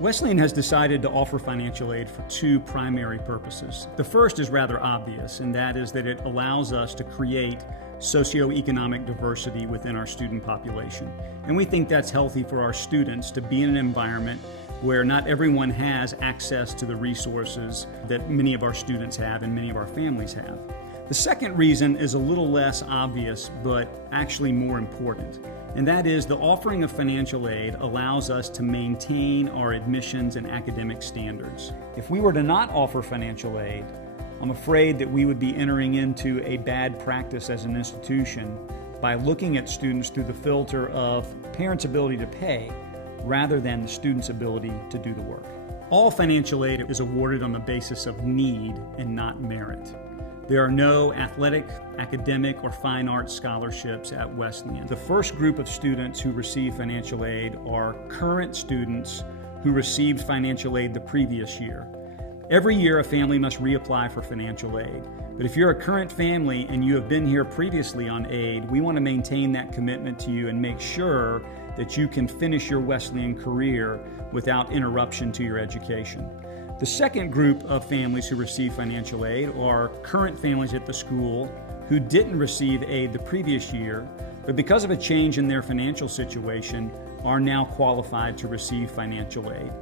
Wesleyan has decided to offer financial aid for two primary purposes. The first is rather obvious, and that is that it allows us to create socioeconomic diversity within our student population. And we think that's healthy for our students to be in an environment where not everyone has access to the resources that many of our students have and many of our families have. The second reason is a little less obvious, but actually more important. And that is the offering of financial aid allows us to maintain our admissions and academic standards. If we were to not offer financial aid, I'm afraid that we would be entering into a bad practice as an institution by looking at students through the filter of parents' ability to pay rather than the student's ability to do the work. All financial aid is awarded on the basis of need and not merit. There are no athletic, academic, or fine arts scholarships at Wesleyan. The first group of students who receive financial aid are current students who received financial aid the previous year. Every year, a family must reapply for financial aid. But if you're a current family and you have been here previously on aid, we want to maintain that commitment to you and make sure that you can finish your Wesleyan career without interruption to your education. The second group of families who receive financial aid are current families at the school who didn't receive aid the previous year, but because of a change in their financial situation, are now qualified to receive financial aid.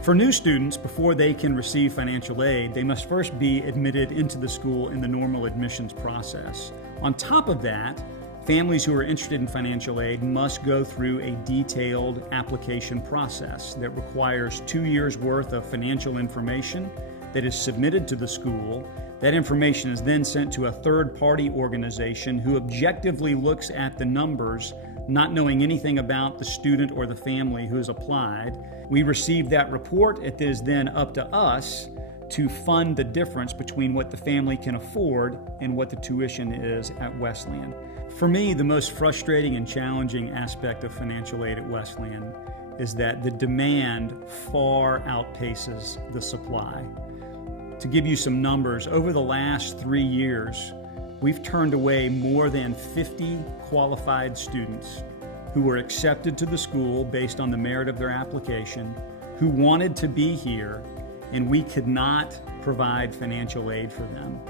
For new students, before they can receive financial aid, they must first be admitted into the school in the normal admissions process. On top of that, families who are interested in financial aid must go through a detailed application process that requires 2 years' worth of financial information that is submitted to the school. That information is then sent to a third-party organization who objectively looks at the numbers, not knowing anything about the student or the family who has applied. We receive that report. It is then up to us to fund the difference between what the family can afford and what the tuition is at Wesleyan. For me, the most frustrating and challenging aspect of financial aid at Wesleyan is that the demand far outpaces the supply. To give you some numbers, over the last 3 years, we've turned away more than 50 qualified students who were accepted to the school based on the merit of their application, who wanted to be here, and we could not provide financial aid for them.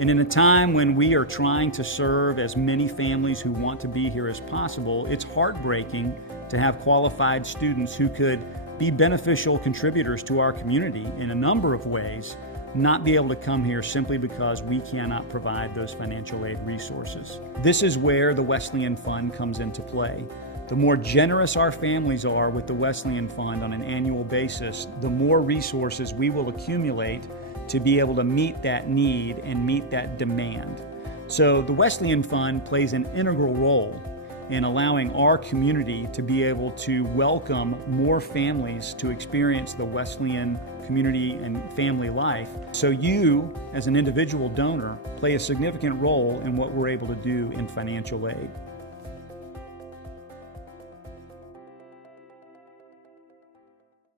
And in a time when we are trying to serve as many families who want to be here as possible, it's heartbreaking to have qualified students who could be beneficial contributors to our community in a number of ways, not be able to come here simply because we cannot provide those financial aid resources. This is where the Wesleyan Fund comes into play. The more generous our families are with the Wesleyan Fund on an annual basis, the more resources we will accumulate to be able to meet that need and meet that demand. So the Wesleyan Fund plays an integral role in allowing our community to be able to welcome more families to experience the Wesleyan community and family life. So you, as an individual donor, play a significant role in what we're able to do in financial aid.